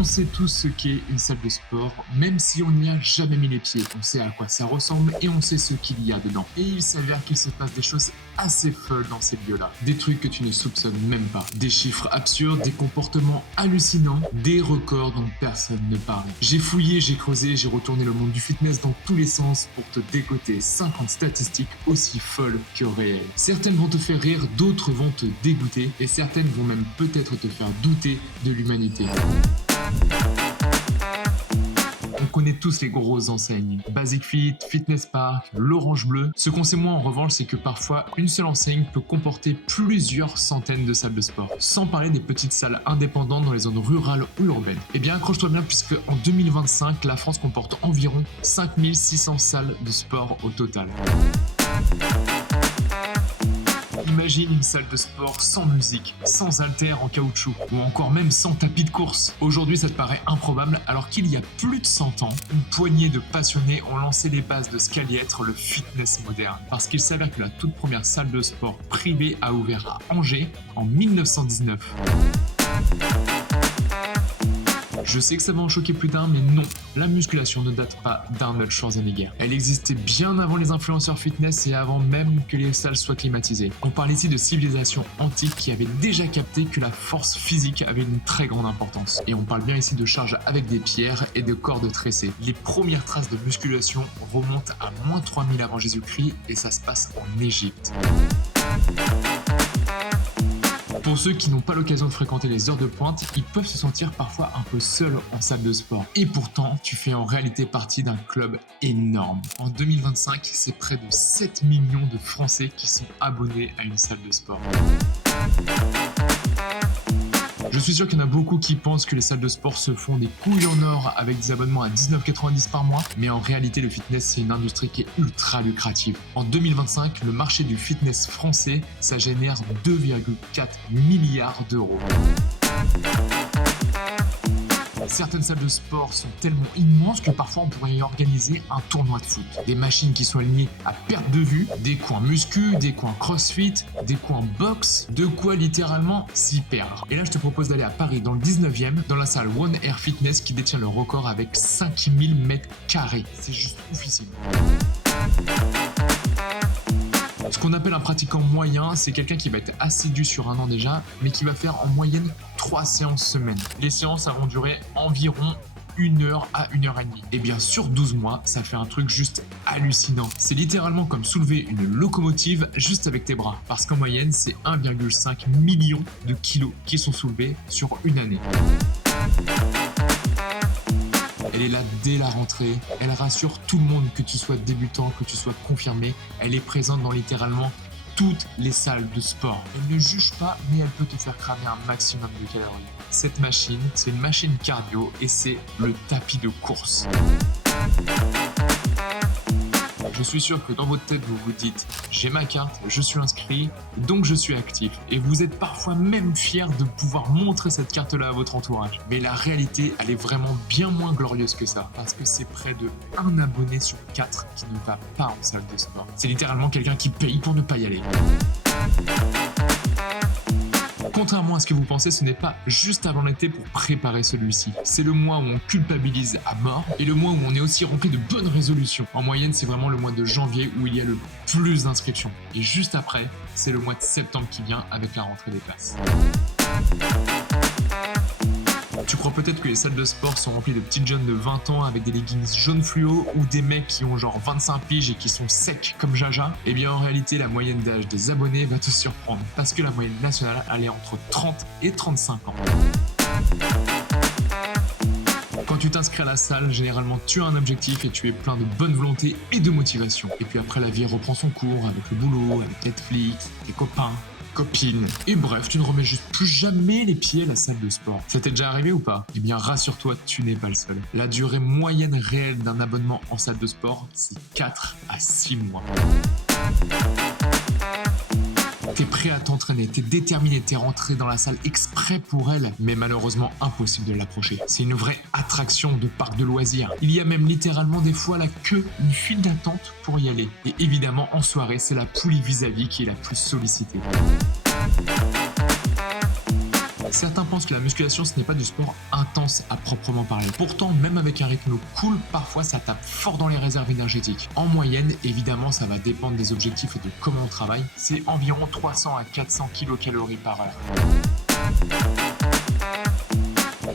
On sait tous ce qu'est une salle de sport, même si on n'y a jamais mis les pieds. On sait à quoi ça ressemble et on sait ce qu'il y a dedans. Et il s'avère qu'il se passe des choses assez folles dans ces lieux-là. Des trucs que tu ne soupçonnes même pas. Des chiffres absurdes, des comportements hallucinants, des records dont personne ne parle. J'ai fouillé, j'ai creusé, j'ai retourné le monde du fitness dans tous les sens pour te décoter 50 statistiques aussi folles que réelles. Certaines vont te faire rire, d'autres vont te dégoûter et certaines vont même peut-être te faire douter de l'humanité. On connaît tous les grosses enseignes, Basic Fit, Fitness Park, l'Orange Bleu. Ce qu'on sait moins en revanche, c'est que parfois, une seule enseigne peut comporter plusieurs centaines de salles de sport, sans parler des petites salles indépendantes dans les zones rurales ou urbaines. Eh bien, accroche-toi bien puisque en 2025, la France comporte environ 5600 salles de sport au total. Imagine une salle de sport sans musique, sans haltères en caoutchouc, ou encore même sans tapis de course. Aujourd'hui, ça te paraît improbable, alors qu'il y a plus de 100 ans, une poignée de passionnés ont lancé les bases de ce qu'allait être le fitness moderne. Parce qu'il s'avère que la toute première salle de sport privée a ouvert à Angers en 1919. Je sais que ça va en choquer plus d'un, mais non, la musculation ne date pas d'Arnold Schwarzenegger. Elle existait bien avant les influenceurs fitness et avant même que les salles soient climatisées. On parle ici de civilisations antiques qui avaient déjà capté que la force physique avait une très grande importance. Et on parle bien ici de charges avec des pierres et de cordes tressées. Les premières traces de musculation remontent à moins 3000 avant Jésus-Christ et ça se passe en Égypte. Pour ceux qui n'ont pas l'occasion de fréquenter les heures de pointe, ils peuvent se sentir parfois un peu seuls en salle de sport. Et pourtant, tu fais en réalité partie d'un club énorme. En 2025, c'est près de 7 millions de Français qui sont abonnés à une salle de sport. Je suis sûr qu'il y en a beaucoup qui pensent que les salles de sport se font des couilles en or avec des abonnements à 19,90 par mois, mais en réalité le fitness c'est une industrie qui est ultra lucrative. En 2025, le marché du fitness français, ça génère 2,4 milliards d'euros. Certaines salles de sport sont tellement immenses que parfois on pourrait y organiser un tournoi de foot. Des machines qui sont alignées à perte de vue, des coins muscu, des coins crossfit, des coins box, de quoi littéralement s'y perdre. Et là je te propose d'aller à Paris dans le 19e, dans la salle One Air Fitness qui détient le record avec 5000 mètres carrés. C'est juste oufissime. Ce qu'on appelle un pratiquant moyen, c'est quelqu'un qui va être assidu sur un an déjà, mais qui va faire en moyenne 3 séances semaine. Les séances vont durer environ 1 heure à 1 heure et demie. Et bien sur 12 mois, ça fait un truc juste hallucinant. C'est littéralement comme soulever une locomotive juste avec tes bras. Parce qu'en moyenne, c'est 1,5 million de kilos qui sont soulevés sur une année. Elle est là dès la rentrée, elle rassure tout le monde, que tu sois débutant, que tu sois confirmé, elle est présente dans littéralement toutes les salles de sport. Elle ne juge pas, mais elle peut te faire cramer un maximum de calories. Cette machine, c'est une machine cardio et c'est le tapis de course. Je suis sûr que dans votre tête, vous vous dites « J'ai ma carte, je suis inscrit, donc je suis actif ». Et vous êtes parfois même fier de pouvoir montrer cette carte-là à votre entourage. Mais la réalité, elle est vraiment bien moins glorieuse que ça. Parce que c'est près de 1 abonné sur 4 qui ne va pas en salle de sport. C'est littéralement quelqu'un qui paye pour ne pas y aller. Contrairement à ce que vous pensez, ce n'est pas juste avant l'été pour préparer celui-ci. C'est le mois où on culpabilise à mort et le mois où on est aussi rempli de bonnes résolutions. En moyenne, c'est vraiment le mois de janvier où il y a le plus d'inscriptions. Et juste après, c'est le mois de septembre qui vient avec la rentrée des places. Tu crois peut-être que les salles de sport sont remplies de petites jeunes de 20 ans avec des leggings jaunes fluo ou des mecs qui ont genre 25 piges et qui sont secs comme Jaja? Eh bien en réalité la moyenne d'âge des abonnés va te surprendre parce que la moyenne nationale elle est entre 30 et 35 ans. Quand tu t'inscris à la salle, généralement tu as un objectif et tu es plein de bonne volonté et de motivation. Et puis après la vie reprend son cours avec le boulot, avec Netflix, tes copains, copine. Et bref, tu ne remets juste plus jamais les pieds à la salle de sport. Ça t'est déjà arrivé ou pas? Eh bien, rassure-toi, tu n'es pas le seul. La durée moyenne réelle d'un abonnement en salle de sport, c'est 4 à 6 mois. T'es prêt à t'entraîner, t'es déterminé, t'es rentré dans la salle exprès pour elle, mais malheureusement impossible de l'approcher. C'est une vraie attraction de parc de loisirs. Il y a même littéralement des fois la queue, une file d'attente pour y aller. Et évidemment, en soirée, c'est la poulie vis-à-vis qui est la plus sollicitée. Certains pensent que la musculation ce n'est pas du sport intense à proprement parler. Pourtant, même avec un rythme cool, parfois ça tape fort dans les réserves énergétiques. En moyenne, évidemment, ça va dépendre des objectifs et de comment on travaille, c'est environ 300 à 400 kcal par heure.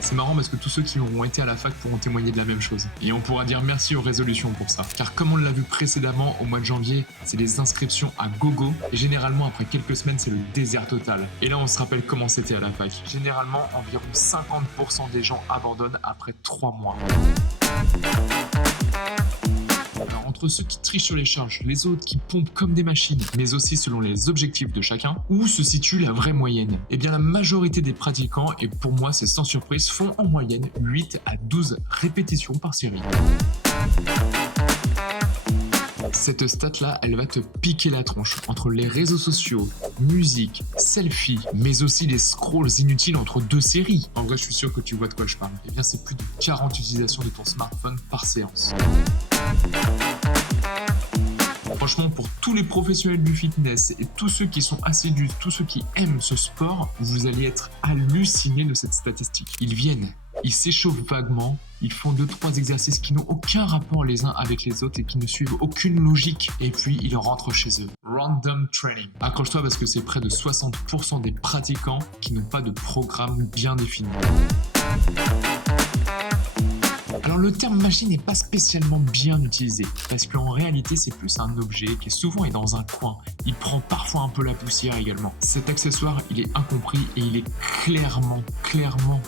C'est marrant parce que tous ceux qui auront été à la fac pourront témoigner de la même chose. Et on pourra dire merci aux résolutions pour ça. Car comme on l'a vu précédemment, au mois de janvier, c'est les inscriptions à gogo. Et généralement, après quelques semaines, c'est le désert total. Et là, on se rappelle comment c'était à la fac. Généralement, environ 50% des gens abandonnent après 3 mois. Alors, entre ceux qui trichent sur les charges, les autres qui pompent comme des machines, mais aussi selon les objectifs de chacun, où se situe la vraie moyenne? Eh bien, la majorité des pratiquants, et pour moi c'est sans surprise, font en moyenne 8 à 12 répétitions par série. Cette stat-là, elle va te piquer la tronche entre les réseaux sociaux, musique, selfie, mais aussi les scrolls inutiles entre 2 séries. En vrai, je suis sûr que tu vois de quoi je parle. Eh bien, c'est plus de 40 utilisations de ton smartphone par séance. Franchement, pour tous les professionnels du fitness et tous ceux qui sont assidus, tous ceux qui aiment ce sport, vous allez être hallucinés de cette statistique. Ils viennent, ils s'échauffent vaguement, ils font 2-3 exercices qui n'ont aucun rapport les uns avec les autres et qui ne suivent aucune logique. Et puis, ils rentrent chez eux. Random training. Accroche-toi parce que c'est près de 60% des pratiquants qui n'ont pas de programme bien défini. Alors le terme machine n'est pas spécialement bien utilisé parce qu'en réalité c'est plus un objet qui souvent est dans un coin. Il prend parfois un peu la poussière également. Cet accessoire il est incompris et il est clairement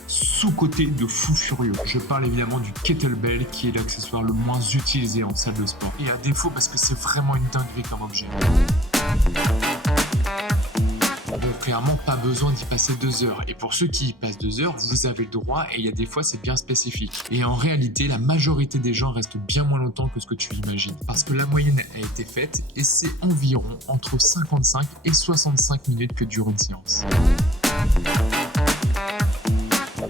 sous-coté de fou furieux. Je parle évidemment du kettlebell qui est l'accessoire le moins utilisé en salle de sport. Et à défaut parce que c'est vraiment une dinguerie comme objet. Donc clairement pas besoin d'y passer 2 heures. Et pour ceux qui y passent 2 heures, vous avez le droit et il y a des fois c'est bien spécifique. Et en réalité, la majorité des gens restent bien moins longtemps que ce que tu imagines. Parce que la moyenne a été faite et c'est environ entre 55 et 65 minutes que dure une séance.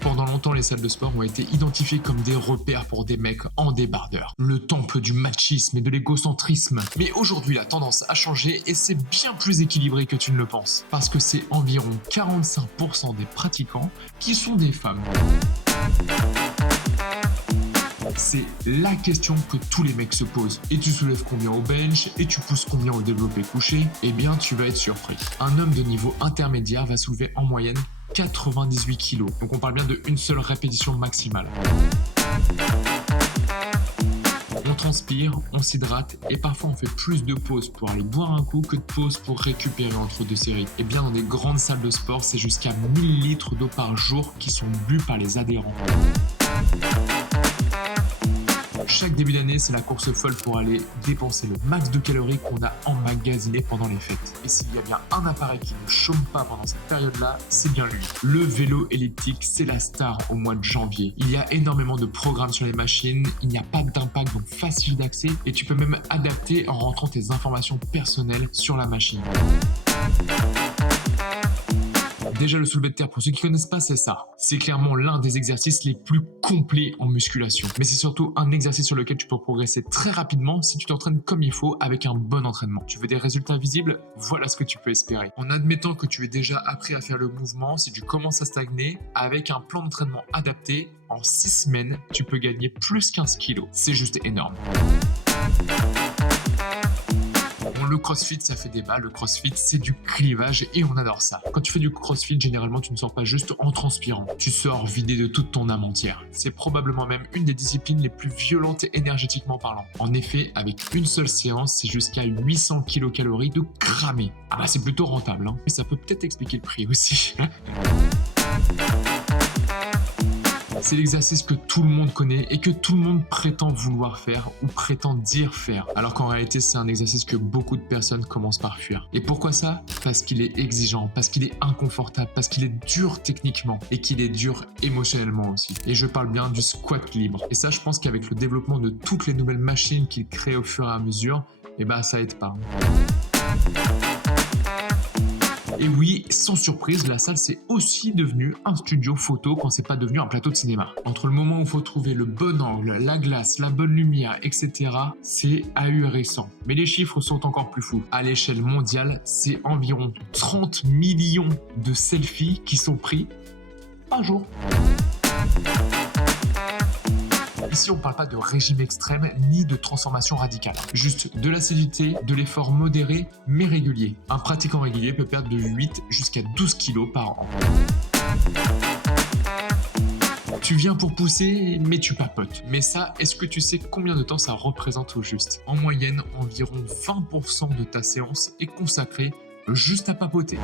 Pendant longtemps, les salles de sport ont été identifiées comme des repères pour des mecs en débardeur. Le temple du machisme et de l'égocentrisme. Mais aujourd'hui, la tendance a changé et c'est bien plus équilibré que tu ne le penses. Parce que c'est environ 45% des pratiquants qui sont des femmes. C'est la question que tous les mecs se posent. Et tu soulèves combien au bench? Et tu pousses combien au développé couché? Eh bien, tu vas être surpris. Un homme de niveau intermédiaire va soulever en moyenne 98 kg. Donc on parle bien d'une seule répétition maximale. On transpire, on s'hydrate et parfois on fait plus de pauses pour aller boire un coup que de pauses pour récupérer entre 2 séries. Et bien dans des grandes salles de sport, c'est jusqu'à 1000 litres d'eau par jour qui sont bu par les adhérents. Chaque début d'année, c'est la course folle pour aller dépenser le max de calories qu'on a emmagasiné pendant les fêtes. Et s'il y a bien un appareil qui ne chôme pas pendant cette période-là, c'est bien lui. Le vélo elliptique, c'est la star au mois de janvier. Il y a énormément de programmes sur les machines, il n'y a pas d'impact donc facile d'accès et tu peux même adapter en rentrant tes informations personnelles sur la machine. Déjà, le soulevé de terre, pour ceux qui ne connaissent pas, c'est ça. C'est clairement l'un des exercices les plus complets en musculation. Mais c'est surtout un exercice sur lequel tu peux progresser très rapidement si tu t'entraînes comme il faut avec un bon entraînement. Tu veux des résultats visibles? Voilà ce que tu peux espérer. En admettant que tu aies déjà appris à faire le mouvement, si tu commences à stagner, avec un plan d'entraînement adapté, en 6 semaines, tu peux gagner plus 15 kilos. C'est juste énorme. Le crossfit, ça fait débat. Le crossfit, c'est du clivage et on adore ça. Quand tu fais du crossfit, généralement, tu ne sors pas juste en transpirant. Tu sors vidé de toute ton âme entière. C'est probablement même une des disciplines les plus violentes énergétiquement parlant. En effet, avec une seule séance, c'est jusqu'à 800 kcal de cramé. Ah bah, c'est plutôt rentable, hein. Mais ça peut peut-être expliquer le prix aussi. C'est l'exercice que tout le monde connaît et que tout le monde prétend vouloir faire ou prétend dire faire. Alors qu'en réalité, c'est un exercice que beaucoup de personnes commencent par fuir. Et pourquoi ça? Parce qu'il est exigeant, parce qu'il est inconfortable, parce qu'il est dur techniquement et qu'il est dur émotionnellement aussi. Et je parle bien du squat libre. Et ça, je pense qu'avec le développement de toutes les nouvelles machines qu'il crée au fur et à mesure, eh ben, ça aide pas. Et oui, sans surprise, la salle c'est aussi devenu un studio photo quand c'est pas devenu un plateau de cinéma. Entre le moment où il faut trouver le bon angle, la glace, la bonne lumière, etc., c'est ahurissant. Mais les chiffres sont encore plus fous. À l'échelle mondiale, c'est environ 30 millions de selfies qui sont pris par jour. Ici, on ne parle pas de régime extrême ni de transformation radicale. Juste de l'assiduité, de l'effort modéré mais régulier. Un pratiquant régulier peut perdre de 8 jusqu'à 12 kg par an. Tu viens pour pousser, mais tu papotes. Mais ça, est-ce que tu sais combien de temps ça représente au juste? En moyenne, environ 20% de ta séance est consacrée juste à papoter.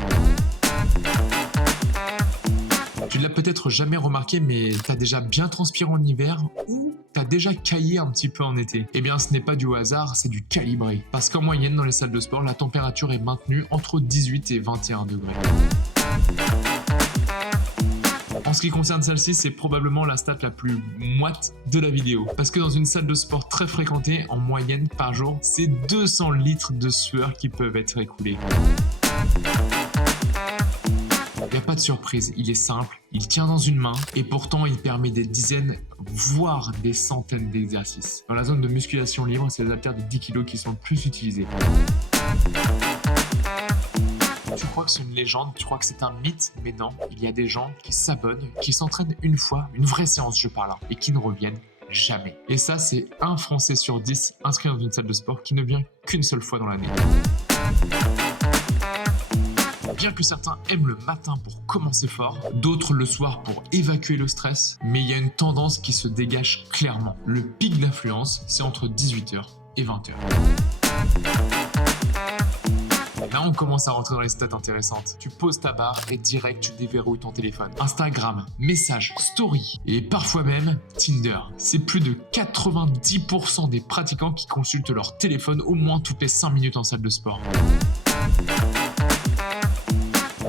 Tu ne l'as peut-être jamais remarqué, mais t'as déjà bien transpiré en hiver ou t'as déjà caillé un petit peu en été. Eh bien, ce n'est pas du hasard, c'est du calibré. Parce qu'en moyenne, dans les salles de sport, la température est maintenue entre 18 et 21 degrés. En ce qui concerne celle-ci, c'est probablement la stat la plus moite de la vidéo. Parce que dans une salle de sport très fréquentée, en moyenne par jour, c'est 200 litres de sueur qui peuvent être écoulés. Il n'y a pas de surprise, il est simple, il tient dans une main et pourtant il permet des dizaines, voire des centaines d'exercices. Dans la zone de musculation libre, c'est les haltères de 10 kg qui sont le plus utilisés. Tu crois que c'est une légende, tu crois que c'est un mythe, mais non, il y a des gens qui s'abonnent, qui s'entraînent une fois, une vraie séance je parle, et qui ne reviennent jamais. Et ça, c'est un Français sur 10 inscrit dans une salle de sport qui ne vient qu'une seule fois dans l'année. Bien que certains aiment le matin pour commencer fort, d'autres le soir pour évacuer le stress, mais il y a une tendance qui se dégage clairement. Le pic d'influence, c'est entre 18h et 20h. Là, on commence à rentrer dans les stats intéressantes. Tu poses ta barre et direct, tu déverrouilles ton téléphone. Instagram, messages, story et parfois même Tinder. C'est plus de 90% des pratiquants qui consultent leur téléphone au moins toutes les 5 minutes en salle de sport.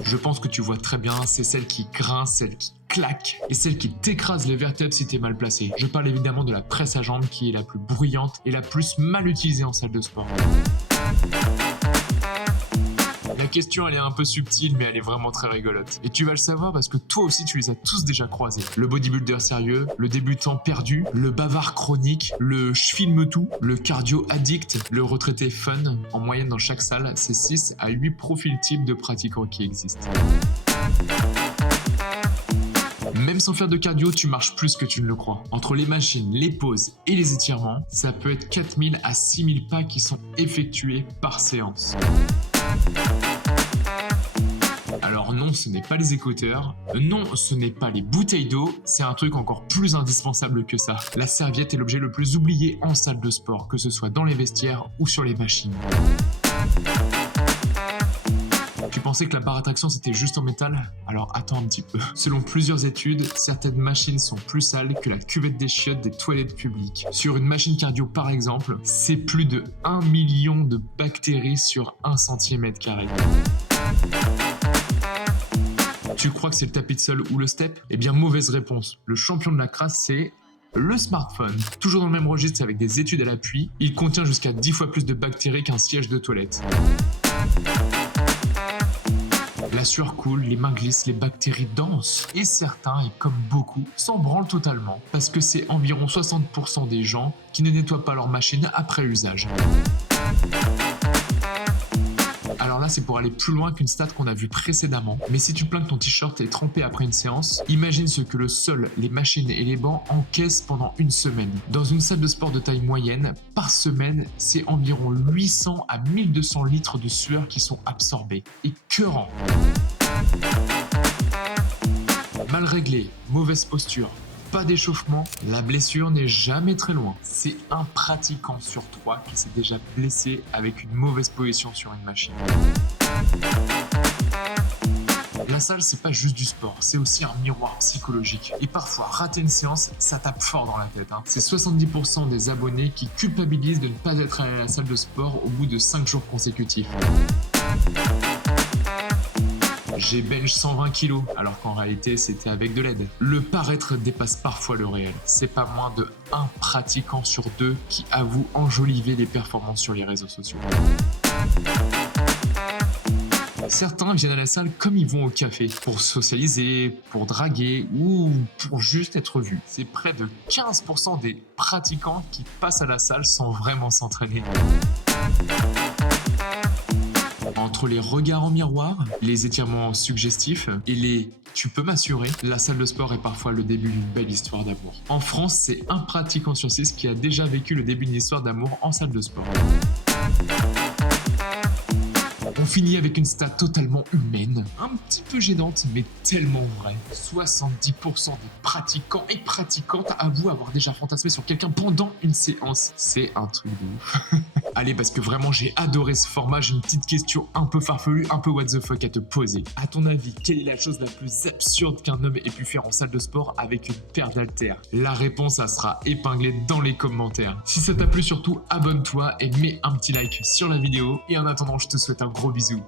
Je pense que tu vois très bien, c'est celle qui grince, celle qui claque et celle qui t'écrase les vertèbres si t'es mal placé. Je parle évidemment de la presse à jambes qui est la plus bruyante et la plus mal utilisée en salle de sport. La question, elle est un peu subtile, mais elle est vraiment très rigolote. Et tu vas le savoir parce que toi aussi, tu les as tous déjà croisés. Le bodybuilder sérieux, le débutant perdu, le bavard chronique, le je filme tout, le cardio addict, le retraité fun. En moyenne, dans chaque salle, c'est 6 à 8 profils types de pratiquants qui existent. Même sans faire de cardio, tu marches plus que tu ne le crois. Entre les machines, les pauses et les étirements, ça peut être 4000 à 6000 pas qui sont effectués par séance. Alors non, ce n'est pas les écouteurs, non, ce n'est pas les bouteilles d'eau, c'est un truc encore plus indispensable que ça. La serviette est l'objet le plus oublié en salle de sport, que ce soit dans les vestiaires ou sur les machines. Tu pensais que la barre à traction c'était juste en métal? Alors attends un petit peu. Selon plusieurs études, certaines machines sont plus sales que la cuvette des chiottes des toilettes publiques. Sur une machine cardio par exemple, c'est plus de 1 million de bactéries sur 1 cm². Tu crois que c'est le tapis de sol ou le step? Eh bien mauvaise réponse. Le champion de la crasse c'est le smartphone. Toujours dans le même registre avec des études à l'appui, il contient jusqu'à 10 fois plus de bactéries qu'un siège de toilette. La sueur coule, les mains glissent, les bactéries dansent. Et certains, et comme beaucoup, s'en branlent totalement. Parce que c'est environ 60% des gens qui ne nettoient pas leur machine après usage. Alors là, c'est pour aller plus loin qu'une stat qu'on a vue précédemment. Mais si tu plains que ton t-shirt est trempé après une séance, imagine ce que le sol, les machines et les bancs encaissent pendant une semaine. Dans une salle de sport de taille moyenne, par semaine, c'est environ 800 à 1200 litres de sueur qui sont absorbés. Écœurant. Mal réglé, mauvaise posture, pas d'échauffement, la blessure n'est jamais très loin. C'est un pratiquant sur 3 qui s'est déjà blessé avec une mauvaise position sur une machine. La salle, c'est pas juste du sport, c'est aussi un miroir psychologique. Et parfois, rater une séance, ça tape fort dans la tête. C'est 70% des abonnés qui culpabilisent de ne pas être allés à la salle de sport au bout de 5 jours consécutifs. J'ai bench 120 kg, alors qu'en réalité c'était avec de l'aide. Le paraître dépasse parfois le réel. C'est pas moins de 1 pratiquant sur 2 qui avoue enjoliver les performances sur les réseaux sociaux. Certains viennent à la salle comme ils vont au café, pour socialiser, pour draguer ou pour juste être vus. C'est près de 15% des pratiquants qui passent à la salle sans vraiment s'entraîner. Entre les regards en miroir, les étirements suggestifs et les tu peux m'assurer, la salle de sport est parfois le début d'une belle histoire d'amour. En France, c'est un pratiquant sur 6 qui a déjà vécu le début d'une histoire d'amour en salle de sport. On finit avec une stat totalement humaine, un petit peu gênante, mais tellement vraie. 70% des pratiquants et pratiquantes avouent avoir déjà fantasmé sur quelqu'un pendant une séance. C'est un truc de ouf. Allez, parce que vraiment j'ai adoré ce format, j'ai une petite question un peu farfelue, un peu what the fuck à te poser. À ton avis, quelle est la chose la plus absurde qu'un homme ait pu faire en salle de sport avec une paire d'haltères? La réponse, ça sera épinglée dans les commentaires. Si ça t'a plu, surtout abonne-toi et mets un petit like sur la vidéo. Et en attendant, je te souhaite un gros bisou.